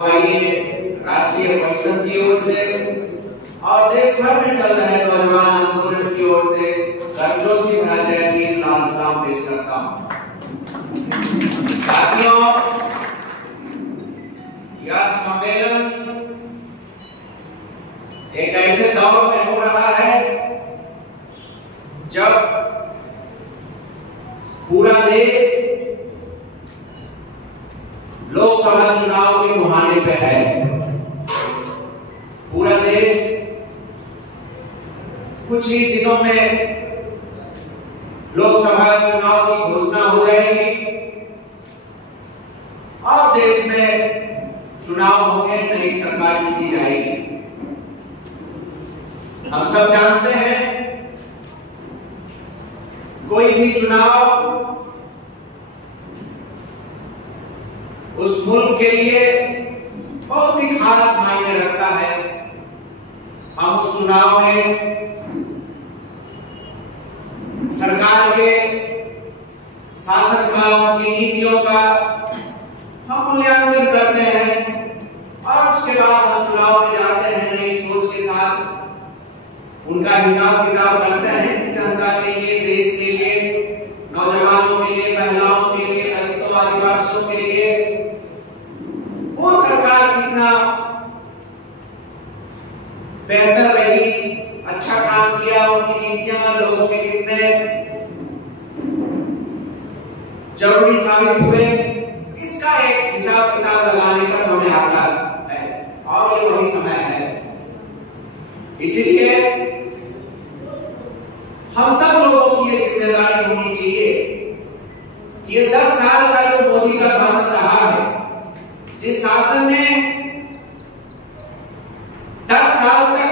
राष्ट्रीय परिषद की ओर से और देश भर में चल रहे नौजवान आंदोलन की ओर से गर्जों से भरा जय भीम लाल सलाम पेश करता हूं। साथियों, यह सम्मेलन एक ऐसे दौर में हो रहा है जब पूरा देश लोकसभा चुनाव के मुहाने पे है। पूरा देश कुछ ही दिनों में लोकसभा चुनाव की घोषणा हो जाएगी और देश में चुनाव होंगे, नई सरकार चुनी जाएगी। हम सब जानते हैं कोई भी चुनाव उस मुल्क के लिए बहुत ही खास मायने रखता है। हम उस चुनाव में सरकार के शासन का, उनकी नीतियों का हम मूल्यांकन करते हैं और उसके बाद हम चुनाव में जाते हैं नई सोच के साथ। उनका हिसाब किताब करते हैं कि जनता के लिए, देश के लिए, नौजवानों के लिए, महिलाओं के लिए, दलितों, आदिवासियों के लिए वो सरकार कितना बेहतर रही, अच्छा काम किया, उनकी नीतियां लोगों के कितने जरूरी साबित हुए, इसका एक हिसाब किताब लगाने का समय आता है और ये वही समय है। इसलिए हम सब लोगों की ये जिम्मेदारी होनी चाहिए कि ये 10 साल का जो मोदी का शासन रहा है, जिस शासन ने 10 साल तक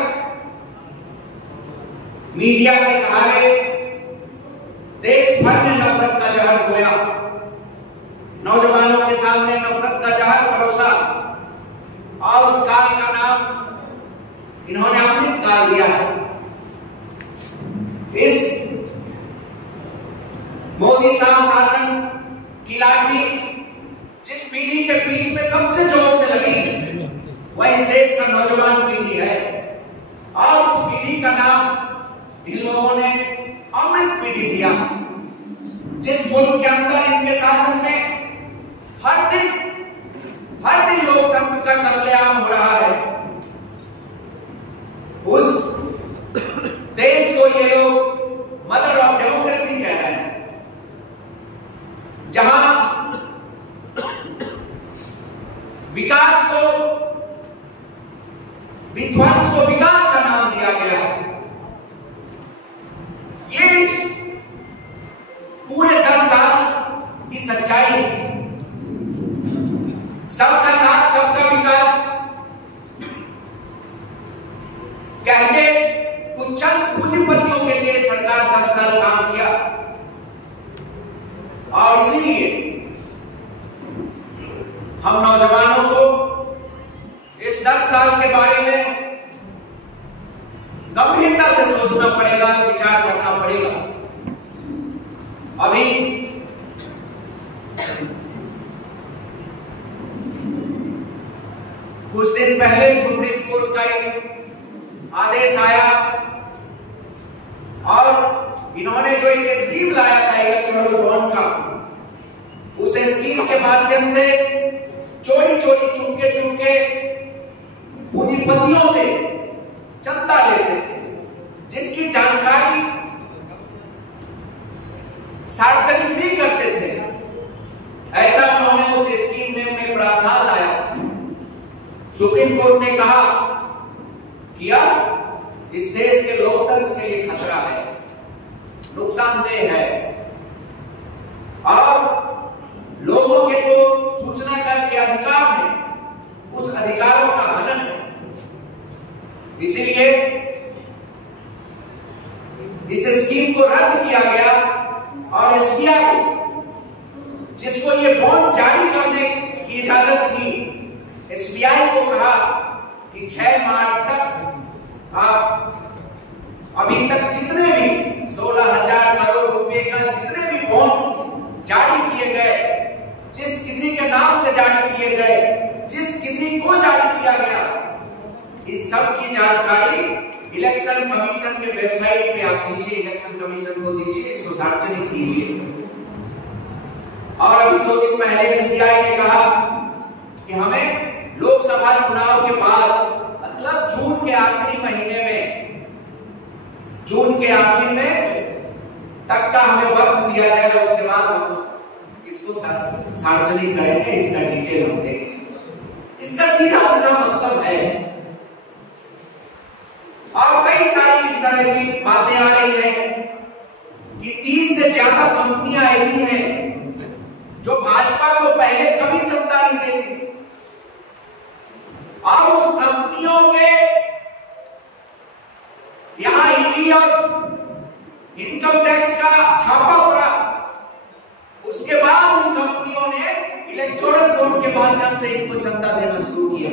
मीडिया के सहारे देश भर में नफरत का जहर बोया, नौजवानों के सामने नफरत का जहर परोसा और उस काल का नाम इन्होंने अमृत काल दिया है। इस मोदी शासन की लाठी जिस पीढ़ी के पीठ में सबसे जोर से लगी वह इस देश का नौजवान पीढ़ी है और उस पीढ़ी का नाम इन लोगों ने अमृत पीढ़ी दिया। जिस मुल्क के अंदर इनके शासन में हर दिन लोकतंत्र का कत्लेआम हो रहा है, उस देश को ये लोग मदर ऑफ डेमोक्रेसी कह रहे हैं, जहां विकास को, विध्वंस को विकास का नाम दिया गया। ये इस पूरे 10 साल की सच्चाई है। सबका साथ, सबका विकास कह के कुछ चंद पूंजीपतियों के लिए सरकार 10 साल काम किया और इसीलिए हम नौजवानों को इस 10 साल के बारे में गंभीरता से सोचना पड़ेगा, विचार करना पड़ेगा। अभी कुछ दिन पहले सुप्रीम कोर्ट का एक आदेश आया और इन्होंने जो एक स्कीम लाया था इलेक्टोरल बॉन्ड का, उस स्कीम के माध्यम से चोरी चुपके पूंजीपतियों से चंदा लेते थे, जिसकी जानकारी सार्वजनिक नहीं करते थे। ऐसा उन्होंने उस स्कीम में प्रावधान लाया था। सुप्रीम कोर्ट ने कहा कि यह इस देश के लोकतंत्र के लिए खतरा है, नुकसानदेह है और लोगों के जो सूचना के अधिकार है, उस अधिकारों का हनन है। इसीलिए इस स्कीम को रद्द किया गया और एसबीआई, जिसको ये बॉन्ड जारी करने की इजाजत थी, एसबीआई को कहा कि 6 मार्च तक आप अभी तक जितने भी 16,000 करोड़ रुपए का जितने भी बॉन्ड जारी किए गए, जिस किसी के नाम से जारी किए गए, जिस किसी को जारी किया गया, इस सब की जानकारी इलेक्शन कमीशन के वेबसाइट पे आप दीजिए, इलेक्शन कमीशन को दीजिए, इसको सार्वजनिक कीजिए। और अभी 2 दिन पहले एसबीआई ने कहा कि हमें लोकसभा चुनाव के बाद, मतलब जून के आखिरी महीने में, जून के आखिर में तक का हमें वक्त दिया जाएगा, उसके बाद हम इसको सार्वजनिक करेंगे, इसका डिटेल हम देंगे। इसका सीधा सीधा मतलब है, और कई सारी इस तरह की बातें आ रही हैं कि 30 से ज्यादा कंपनियां ऐसी हैं जो भाजपा को पहले कभी चंदा नहीं देती थी, और उस कंपनियों के यहां ईडी और इनकम टैक्स का छापा पड़ा। उसके बाद उन कंपनियों ने इलेक्टोरल बोर्ड के माध्यम से इनको चंदा देना शुरू किया।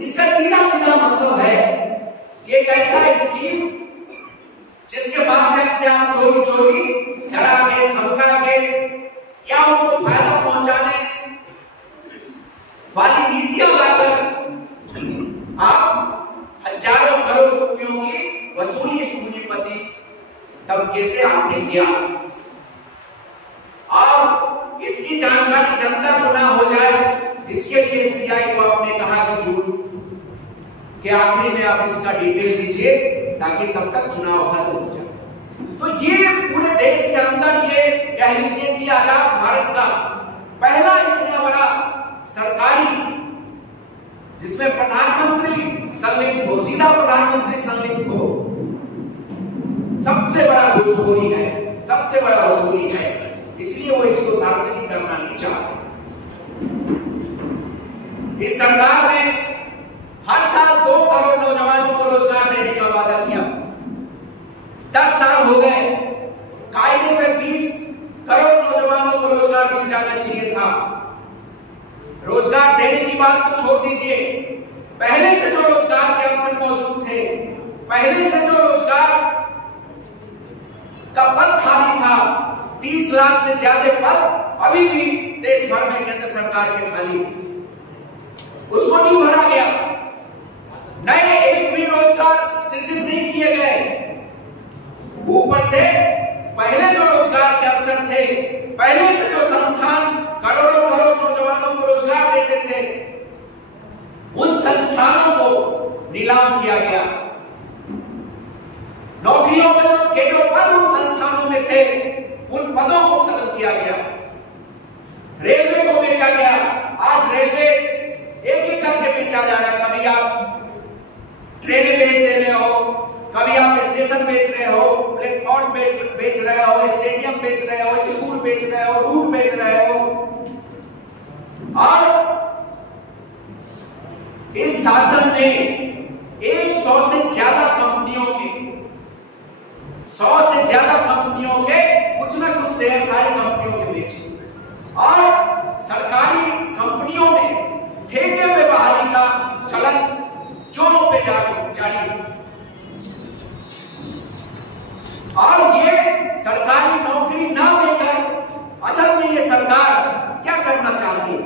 इसका सीधा सीधा मतलब है, ये एक ऐसा स्कीम जिसके माध्यम से आप चोरी चोरी, डरा के, धमका के या उनको फायदा पहुंचाने वाली नीतियां लाकर आप हजारों करोड़ रुपयों की वसूली इस पूंजीपति तबके से आपने किया, और इसकी जानकारी जनता को ना हो जाए, इसके लिए एसबीआई को आपने कहा कि जून के आखिरी में आप इसका डिटेल दीजिए, ताकि तब तक चुनाव खत्म हो जाए। तो ये पूरे देश के अंदर, ये कह लीजिए कि आजाद भारत का पहला इतना बड़ा सरकारी, जिसमें प्रधानमंत्री संलिप्त हो, सीधा प्रधानमंत्री संलिप्त हो, सबसे बड़ा घूसखोरी है, सबसे बड़ा वसूली है, इसलिए वो इसको सार्वजनिक करना नहीं चाहते। इस सरकार ने हर साल 2 करोड़ नौजवानों को रोजगार देने का वादा किया। 10 साल हो गए, कायदे से 20 करोड़ नौजवानों को रोजगार मिल जाना चाहिए था। रोजगार देने की बात तो छोड़ दीजिए, पहले से जो रोजगार के अवसर मौजूद थे, पहले से जो रोजगार का पद खाली था, 30 लाख से ज्यादा पद अभी भी देश भर में केंद्र सरकार के खाली, उसको नहीं भरा गया। नए एक भी रोजगार सृजित नहीं किए गए। ऊपर से पहले जो रोजगार के अवसर थे, पहले से जो संस्थान करोड़ों करोड़ नौजवानों को रोजगार देते थे, उन संस्थानों को नीलाम किया गया। नौकरियों के जो पद उन संस्थानों में थे, उन पदों को खत्म किया गया। रेलवे को बेचा गया। आज रेलवे एक एक करके बेचा जा रहा है। कभी आप ट्रेनें बेच दे रहे हो, कभी आप स्टेशन बेच रहे हो, प्लेटफॉर्म बेच रहे हो, स्टेडियम बेच रहे हो, स्कूल बेच रहे हो, रूट बेच रहे हो। और इस शासन ने 100 से ज्यादा कंपनियों के 100 से ज्यादा कंपनियों के कुछ ना कुछ शेयर सारी कंपनियों के बेचे, और सरकारी कंपनियों में ठेके पे बहाली का चलन जोरों पे जारी है। और ये सरकारी नौकरी ना देकर असल में ये सरकार क्या करना चाहती है?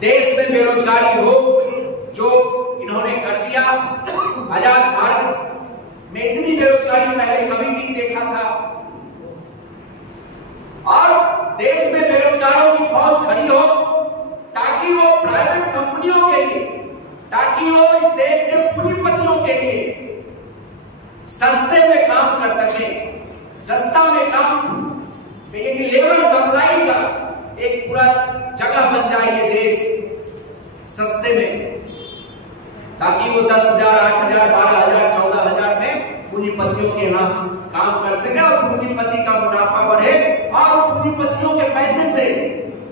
देश में बेरोजगारी हो जो इन्होंने कर दिया। आजाद भारत में इतनी बेरोजगारी पहले कभी नहीं देखा था, और देश में बेरोजगारों की फौज खड़ी हो ताकि वो प्राइवेट कंपनियों के लिए, ताकि वो इस देश के पूंजीपतियों के लिए सस्ते में काम कर सके, सस्ता में काम, एक लेबर सप्लाई का एक पूरा जगह बन जाए ये देश सस्ते में, ताकि वो 10,000, 8,000, 12,000, 14,000 में पूंजीपतियों के यहाँ काम कर सके और पूंजीपति का मुनाफा बढ़े, और पूंजीपतियों के पैसे से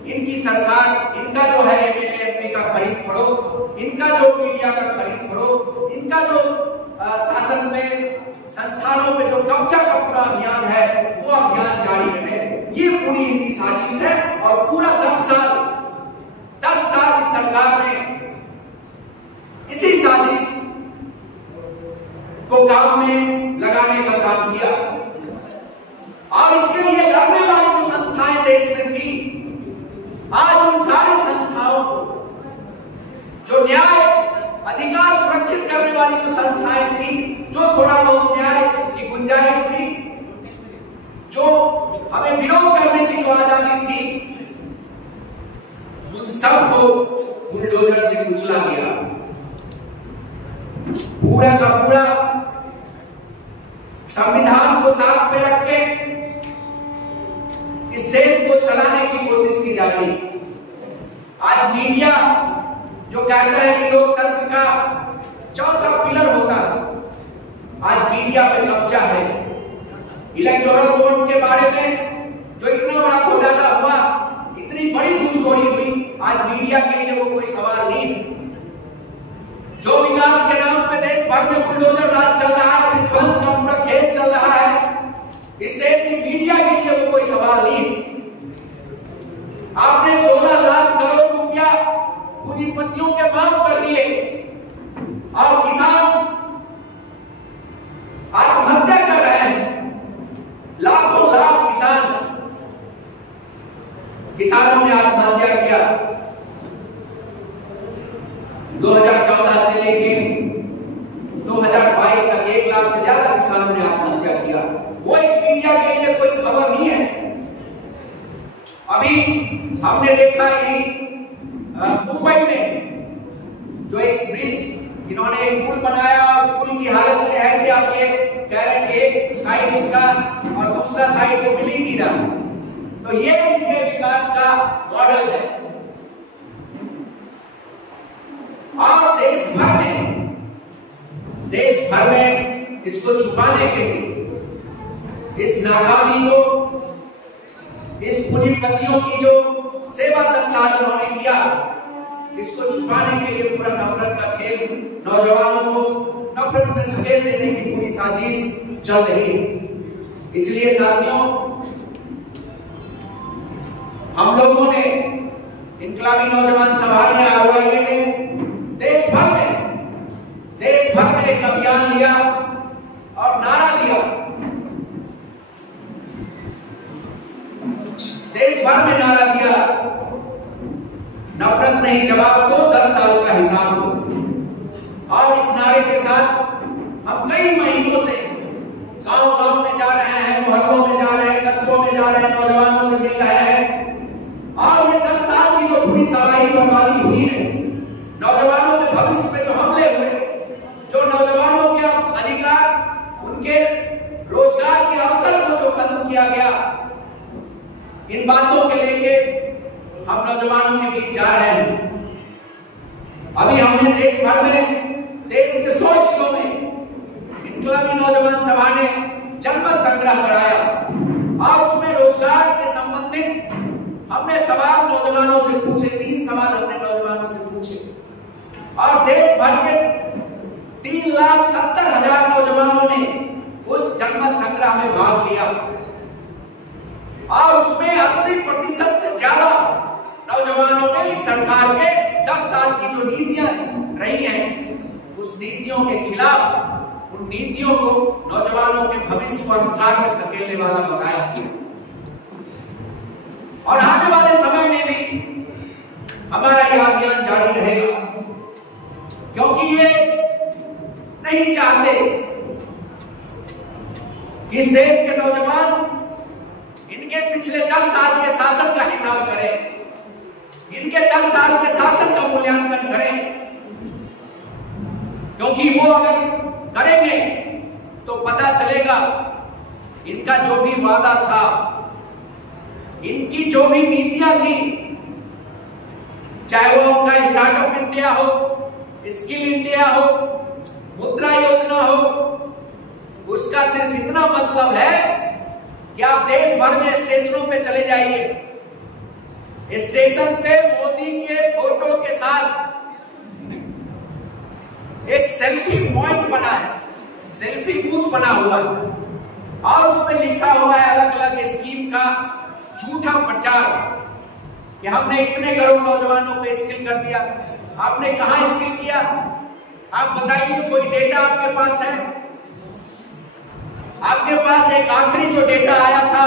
इनकी सरकार, इनका जो है एमएलए एमपी का खरीद फरोख्त, इनका जो मीडिया का खरीद फरोख्त, इनका जो शासन में संस्थानों पे जो कब्जा का पूरा अभियान है, वो अभियान जारी रहे। ये पूरी इनकी साजिश है, और पूरा 10 साल इस सरकार ने इसी साजिश को काम में लगाने का काम किया। और इसके लिए लड़ने वाली जो संस्थाएं देश में थी, आज उन सारी संस्थाओं को अधिकार सुरक्षित करने वाली जो संस्थाएं थी, जो थोड़ा बहुत न्याय की गुंजाइश थी, जो हमें विरोध करने की जो आजादी थी, उन सबको बुलडोजर से कुचला गया। पूरा का पूरा संविधान को ताक पे रख के इस देश को चलाने की कोशिश की जा रही। आज मीडिया जो कहता है कि लोकतंत्र का चौथा पिलर होता है, आज मीडिया पे कब्जा है। इलेक्टोरल बॉन्ड के बारे में जो इतना बड़ा घोटाला हुआ, इतनी बड़ी घूसखोरी हुई, आज मीडिया के लिए वो कोई सवाल नहीं। जो विकास के नाम पे देश भर में बुलडोजर राज चल रहा है, विध्वंस का पूरा खेल चल रहा है, इस देश की मीडिया के लिए वो कोई सवाल नहीं। आपने 16 लाख करोड़ रुपया पूंजीपतियों के माफ कर दिए और किसान आत्महत्या कर रहे हैं। लाखों लाख किसानों ने आत्महत्या किया। 2014 से लेके 2022 तक 1 लाख से ज्यादा किसानों ने आत्महत्या किया। वो इस मीडिया के लिए कोई खबर नहीं है। अभी हमने देखा कि मुंबई में जो एक ब्रिज, इन्होंने एक पुल बनाया और पुल की हालत ये है कि आप ये कह रहे हैं कि एक साइड इसका और दूसरा साइड वो मिल ही नहीं रहा। तो ये उनके विकास का मॉडल है। और देश भर में इसको छुपाने के लिए, इस नाकामी को, इस पूंजीपतियों की जो सेवा 10 साल इन्होंने किया, इसको छुपाने के लिए पूरा नफरत का खेल, नौजवानों को नफरत में धकेल देने की पूरी साजिश चल रही। इसलिए साथियों, हम लोगों ने इनकलाबी नौजवान सभा ने, आरओआईए ने देश भर में एक अभियान लिया और नारा दिया। देश भर में नारा दिया, नफरत नहीं जवाब दो, 10 साल का हिसाब दो। और इस नारे के साथ हम कई महीनों से गांव-गांव में जा रहे हैं, मोहल्लों में जा रहे हैं, कस्बों में जा रहे हैं, नौजवानों से मिल रहे हैं। और ये 10 साल की जो पूरी तबाही बर्बादी हुई है, नौजवानों के भविष्य पे जो हमले हुए, जो नौजवानों के अधिकार, उनके रोजगार के अवसर को जो खत्म किया गया, इन बातों के लेके हम नौजवानों के बीच जा रहे हैं। अभी हमने देश भर में, देश के 100 जिलों में इनकलाबी नौजवान सभा ने जनमत संग्रह कराया और उसमें रोजगार से संबंधित हमने सवाल नौजवानों से पूछे। 3 सवाल हमने नौजवानों से पूछे और देश भर के 3,70,000 नौजवानों ने उस जनमत संग्रह में भाग लिया और उसमें 80% से ज्यादा नौजवानों ने इस सरकार के 10 साल की जो नीतियां रही हैं, उस नीतियों के खिलाफ, उन नीतियों को नौजवानों के भविष्य को अंधकार में धकेलने वाला बताया। और आने वाले समय में भी हमारा यह अभियान जारी रहेगा, क्योंकि ये नहीं चाहते कि इस देश के नौजवान इनके पिछले 10 साल के शासन का हिसाब करें, इनके 10 साल के शासन का मूल्यांकन करें। क्योंकि वो अगर करेंगे तो पता चलेगा इनका जो भी वादा था, इनकी जो भी नीतियां थी, चाहे वो उनका स्टार्टअप इंडिया हो, स्किल इंडिया हो, मुद्रा योजना हो, उसका सिर्फ इतना मतलब है कि आप देश भर में स्टेशनों पे चले जाइए, स्टेशन पे मोदी के फोटो के साथ एक सेल्फी पॉइंट बना है, सेल्फी बूथ बना हुआ है और उसमें लिखा हुआ है अलग अलग स्कीम का झूठा प्रचार कि हमने इतने करोड़ नौजवानों पे स्किल कर दिया। आपने कहां स्किल किया? आप बताइए, कोई डेटा आपके पास है? आपके पास एक आखिरी जो डेटा आया था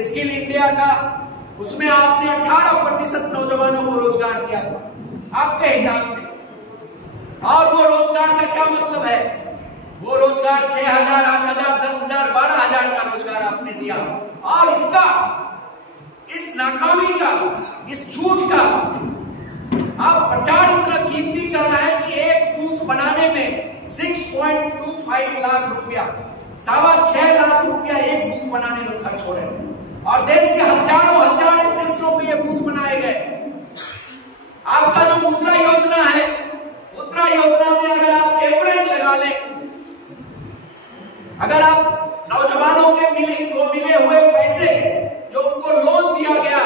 स्किल इंडिया का, उसमें आपने 18% नौजवानों को रोजगार दिया था आपके हिसाब से। और वो रोजगार का क्या मतलब है? वो रोजगार 6,000, 8,000, 10,000, 12,000 का रोजगार आपने दिया, और इसका, इस नाकामी का, इस झूठ का आप प्रचार इतना कीमती कर रहे हैं कि एक बूथ बनाने में 6.25 लाख रुपया, 6.25 लाख रुपया एक बूथ बनाने में खर्च हो रहे हैं, और देश के हजारों हजार स्टेशनों पे ये बूथ बनाए गए। आपका जो मुद्रा योजना है, मुद्रा योजना में अगर आप एवरेज लगा लें, अगर आप नौजवानों के मिले हुए पैसे जो उनको लोन दिया गया,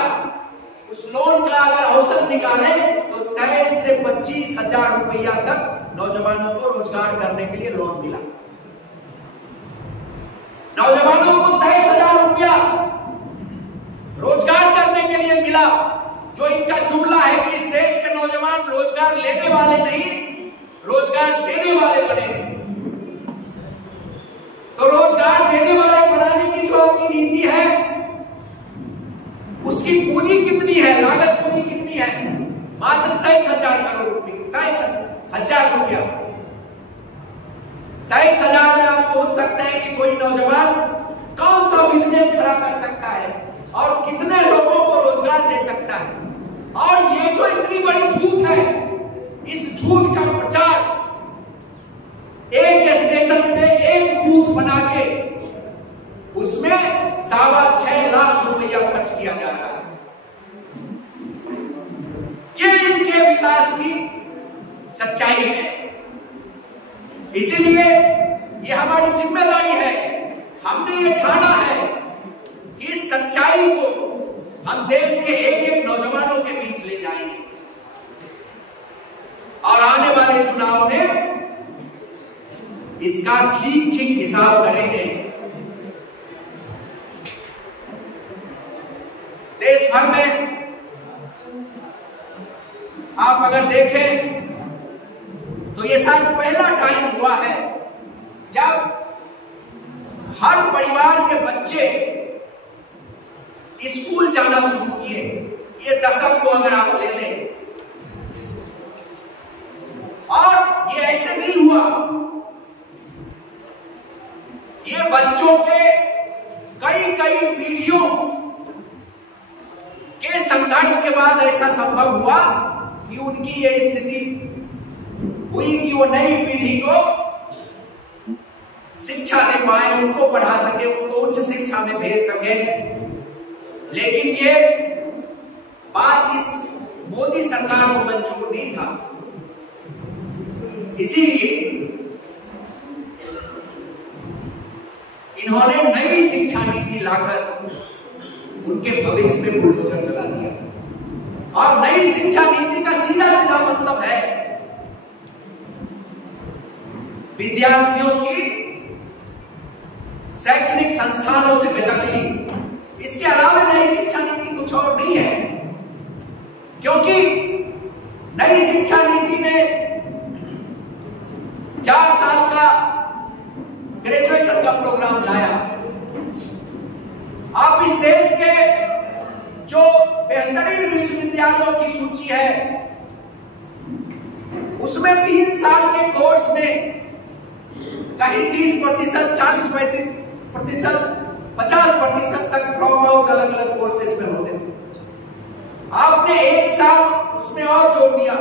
उस लोन का अगर औसत निकाले तो 23 से 25,000 रुपया तक नौजवानों को रोजगार करने के लिए लोन मिला। नौजवानों को 23,000 रुपया रोजगार करने के लिए मिला, जो इनका जुमला है कि इस देश के नौजवान रोजगार लेने वाले नहीं, रोजगार देने वाले बने। तो रोजगार देने वाले बनाने की जो आपकी नीति है, उसकी पूंजी कितनी है, लागत पूंजी कितनी है? मात्र 23,000 करोड़ रुपए, 23,000 रुपया। 23,000 में आप सोच सकते हैं कि कोई नौजवान कौन सा बिजनेस खड़ा कर सकता है और कितने लोगों को रोजगार दे सकता है। और ये जो इतनी बड़ी झूठ है, इस झूठ का प्रचार एक स्टेशन पे एक बूथ बना के उसमें 6.25 लाख रुपया खर्च किया जा रहा है। ये इनके विकास की सच्चाई है। इसीलिए ये हमारी जिम्मेदारी है, हमने ये ठाना है कि इस सच्चाई को हम देश के एक एक नौजवानों के बीच ले जाएंगे, और आने वाले चुनाव में इसका ठीक ठीक हिसाब करेंगे। देश भर में आप अगर देखें तो ये शायद पहला टाइम हुआ है जब हर परिवार के बच्चे स्कूल जाना शुरू किए। ये दशक को अगर आप ले लें, और ये ऐसे नहीं हुआ, ये बच्चों के कई कई पीढ़ियों के संघर्ष के बाद ऐसा संभव हुआ कि उनकी ये स्थिति हुई कि वो नई पीढ़ी को शिक्षा दे पाए, उनको पढ़ा सके, उनको उच्च शिक्षा में भेज सके। लेकिन ये बात इस मोदी सरकार को मंजूर नहीं था। इसीलिए इन्होंने नई शिक्षा नीति लाकर उनके भविष्य में बुलडोजर चला दिया। और नई शिक्षा नीति का सीधा सीधा मतलब है विद्यार्थियों की शैक्षणिक संस्थानों से बेदखली। इसके अलावा नई शिक्षा नीति कुछ और नहीं है, क्योंकि नई शिक्षा नीति ने 4 साल का ग्रेजुएशन का प्रोग्राम लाया। आप इस देश के जो बेहतरीन विश्वविद्यालयों की सूची है उसमें 3 साल के कोर्स में कहीं 30%, 40%, 50% तक ड्रॉप आउट अलग अलग कोर्सेज में होते थे। आपने 1 साल उसमें और जोड़ दिया,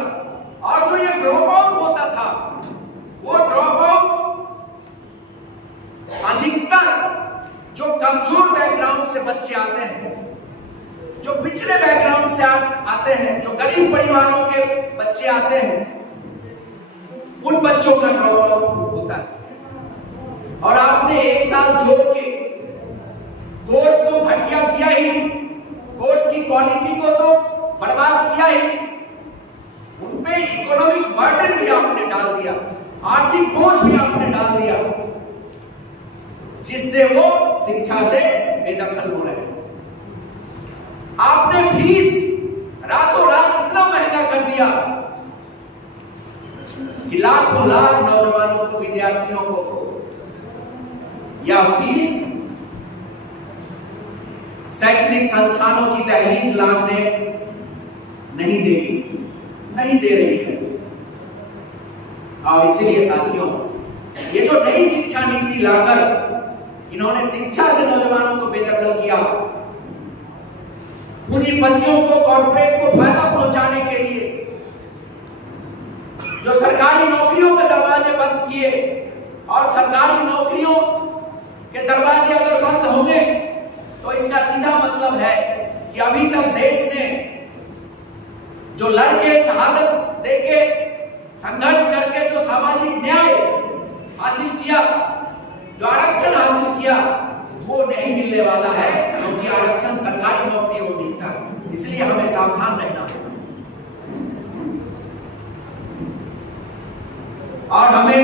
और जो ये ड्रॉप आउट होता था वो ड्रॉप आउट अधिकतर जो कमजोर बैकग्राउंड से बच्चे आते हैं, जो पिछड़े बैकग्राउंड से आते हैं, जो गरीब परिवारों के बच्चे आते हैं, उन बच्चों का ड्रॉप आउट होता है। और आपने 1 साल जोड़ के कोर्स को घटिया किया ही, कोर्स की क्वालिटी को तो बर्बाद किया ही, उनपे इकोनॉमिक बर्डन भी आपने डाल दिया, आर्थिक बोझ भी आपने डाल दिया, जिससे वो शिक्षा से बेदखल हो रहे हैं। आपने फीस रातों रात इतना महंगा कर दिया कि लाखों लाख नौजवानों को, विद्यार्थियों को या फीस शैक्षणिक संस्थानों की दहलीज लांघने नहीं देगी, नहीं दे रही है। और इसीलिए साथियों, ये जो नई शिक्षा नीति लाकर इन्होंने शिक्षा से नौजवानों को बेदखल किया, पूंजीपतियों को, कॉर्पोरेट को फायदा पहुंचाने के लिए जो सरकारी नौकरियों के दरवाजे बंद किए, और सरकारी नौकरियों के दरवाजे अगर बंद होंगे तो इसका सीधा मतलब है कि अभी तक देश ने जो लड़के शहादत देके संघर्ष करके जो सामाजिक न्याय हासिल किया, जो आरक्षण हासिल किया, वो नहीं मिलने वाला है, क्योंकि आरक्षण सरकारी नौकरियों को मिलता है। इसलिए हमें सावधान रहना होगा और हमें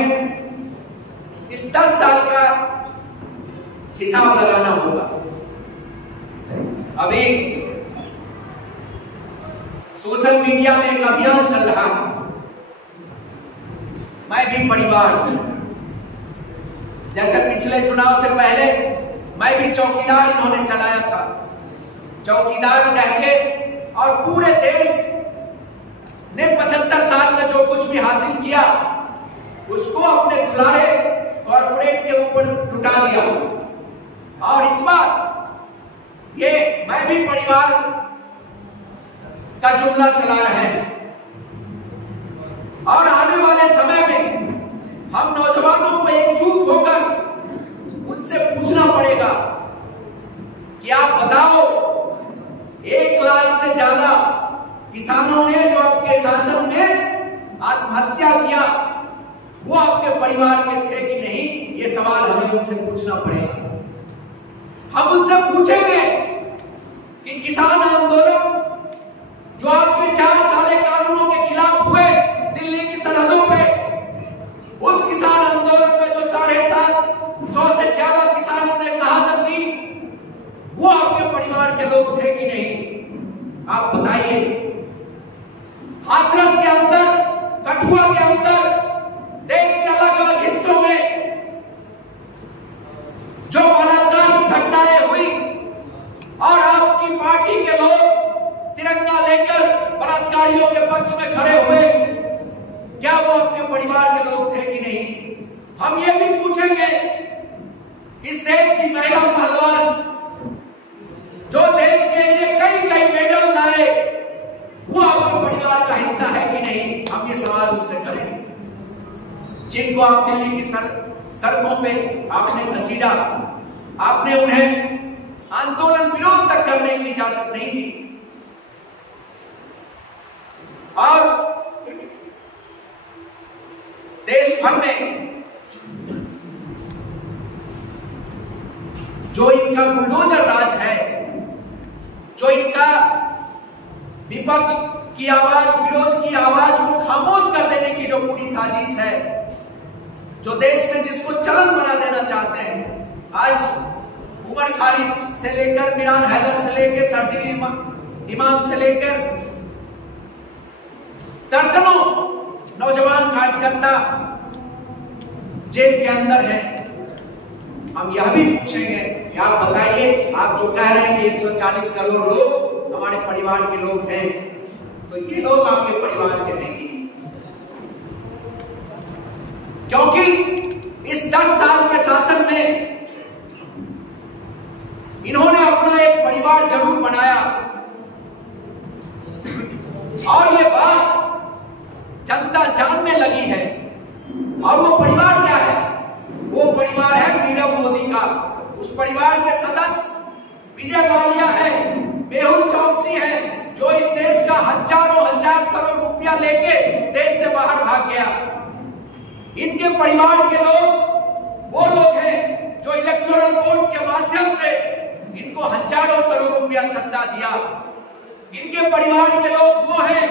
इस 10 साल का हिसाब लगाना होगा। अभी सोशल मीडिया में एक अभियान चल रहा है, मैं भी परिवार, जैसे पिछले चुनाव से पहले मैं भी चौकीदार इन्होंने चलाया था, चौकीदार कह के, और पूरे देश ने 75 साल में जो कुछ भी हासिल किया उसको अपने दुलारे कॉर्पोरेट के ऊपर लुटा दिया। और इस बार ये मैं भी परिवार का जुमला चला रहे हैं, और आने वाले समय में हम नौजवानों को एकजुट होकर उनसे पूछना पड़ेगा कि आप बताओ, 1 लाख से ज्यादा किसानों ने जो आपके शासन में आत्महत्या किया, वो आपके परिवार के थे कि नहीं? ये सवाल हमें उनसे पूछना पड़ेगा। हम उनसे पूछेंगे कि किसान आंदोलन जो आपके 4 काले कानूनों के खिलाफ हुए दिल्ली की सरहदों पे, उस किसान आंदोलन में जो 750 से ज्यादा किसानों ने शहादत दी, वो आपके परिवार के लोग थे कि नहीं? आप बताइए। हाथरस के अंदर, कठुआ के अंदर, देश के अलग अलग हिस्सों में जो बलात्कार की घटनाएं हुई और आपकी पार्टी के लोग तिरंगा लेकर बलात्कारियों के पक्ष में खड़े हुए, क्या वो आपके परिवार के लोग थे कि नहीं? हम ये भी पूछेंगे, इस देश की महिला पहलवान जो देश के लिए कई कई मेडल लाए, वो आपके परिवार का हिस्सा है कि नहीं? हम ये सवाल उनसे करें। जिनको आप दिल्ली की सड़कों पे आपने घसीटा, आपने उन्हें आंदोलन विरोध तक करने की इजाजत नहीं दी, और देश भर में जो इनका बुलडोजर राज है, जो इनका विपक्ष की आवाज, विरोध की आवाज को खामोश कर देने की जो पूरी साजिश है, जो देश में जिसको चलन बना देना चाहते हैं, आज उमर खालिद से लेकर मिरान हैदर से लेकर सर्जिल इमाम से लेकर दर्जनों नौजवान कार्यकर्ता जेल के अंदर हैं। हम यह भी पूछेंगे कि आप बताइए, आप जो कह रहे हैं कि 140 करोड़ लोग हमारे परिवार के लोग हैं, तो ये लोग आपके परिवार के नहीं? क्योंकि इस 10 साल के शासन में इन्होंने अपना एक परिवार जरूर बनाया, और ये बात जनता जानने लगी है। और वो परिवार क्या है? वो परिवार है नीरव मोदी का। उस परिवार के सदस्य विजय माल्या है, मेहुल चौकसी है, जो इस देश का हजारों हजार करोड़ रुपया लेके देश से बाहर भाग गया। इनके परिवार के लोग वो लोग हैं जो इलेक्टोरल बोर्ड के माध्यम से इनको हजारों करोड़ रुपया चंदा दिया। इनके परिवार के लोग वो हैं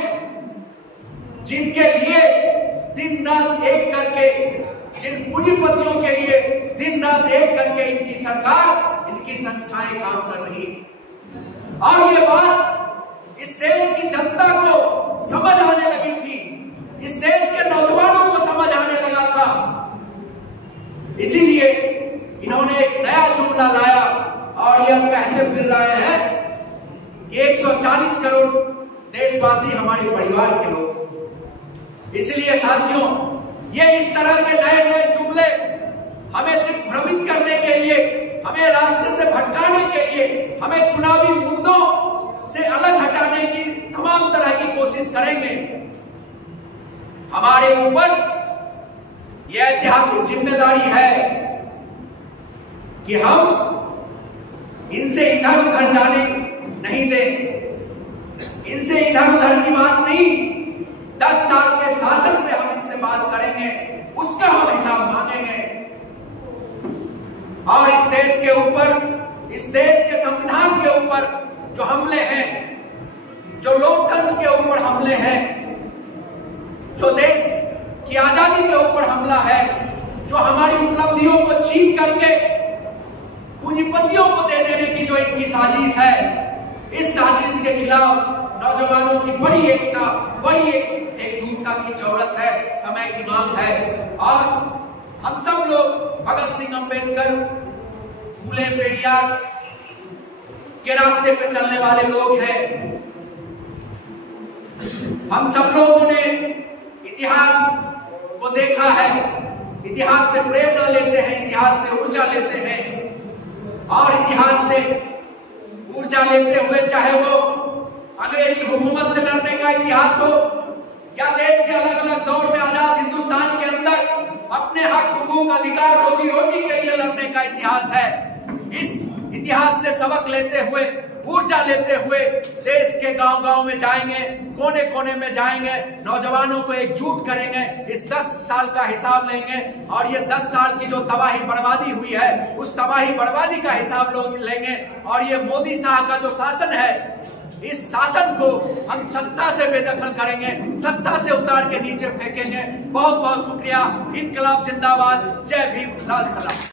जिनके लिए दिन रात एक करके, जिन पूंजीपतियों के लिए दिन रात एक करके इनकी सरकार, इनकी संस्थाएं काम कर रही है। और ये बात इस देश की जनता को समझ आने लगी थी, इस देश के नौजवानों को समझ आने लगा था। इसीलिए इन्होंने एक नया जुमला लाया, और ये हम कहते फिर रहे हैं कि 140 करोड़ देशवासी हमारे परिवार के लोग। इसलिए साथियों, ये इस तरह के नए नए जुमले हमें दिग्भ्रमित करने के लिए, हमें रास्ते से भटकाने के लिए, हमें चुनावी मुद्दों से अलग हटाने की तमाम तरह की कोशिश करेंगे। हमारे ऊपर यह ऐतिहासिक जिम्मेदारी है कि हम इनसे इधर उधर जाने नहीं दें। इनसे इधर उधर की बात नहीं, 10 साल के शासन में हम इनसे बात करेंगे, उसका हम हिसाब मांगेंगे। और इस देश के ऊपर, इस देश के संविधान के ऊपर जो हमले हैं, जो लोकतंत्र के ऊपर हमले हैं, जो देश की आजादी के ऊपर हमला है, जो हमारी उपलब्धियों को छीन करके पूंजीपतियों को दे देने की जो इनकी साजिश है, इस साजिश के खिलाफ नौजवानों की बड़ी एकता, बड़ी एकजुटता की जरूरत है, समय की मांग है। और हम सब लोग भगत सिंह अंबेडकर, फूले पेरियार के रास्ते पे चलने वाले लोग हैं। हम सब लोगों ने इतिहास को देखा है, इतिहास से प्रेरणा लेते हैं, इतिहास से ऊर्जा लेते हैं। और इतिहास से ऊर्जा लेते हुए, चाहे वो अंग्रेजी हुकूमत से लड़ने का इतिहास हो या देश के अलग अलग दौर में आजाद हिंदुस्तान के अंदर अपने हक, हुकूक, अधिकार, रोजी रोटी के लिए लड़ने का इतिहास है। इस इतिहास से सबक लेते हुए, ऊर्जा लेते हुए देश के गांव गांव में जाएंगे, कोने कोने में जाएंगे, नौजवानों को एकजुट करेंगे, इस 10 साल का हिसाब लेंगे। और ये 10 साल की जो तबाही बर्बादी हुई है, उस तबाही बर्बादी का हिसाब लोग लेंगे। और ये मोदी साहब का जो शासन है, इस शासन को हम सत्ता से बेदखल करेंगे, सत्ता से उतार के नीचे फेंकेंगे। बहुत बहुत शुक्रिया। इनकलाब जिंदाबाद। जय भीम, लाल सलाम।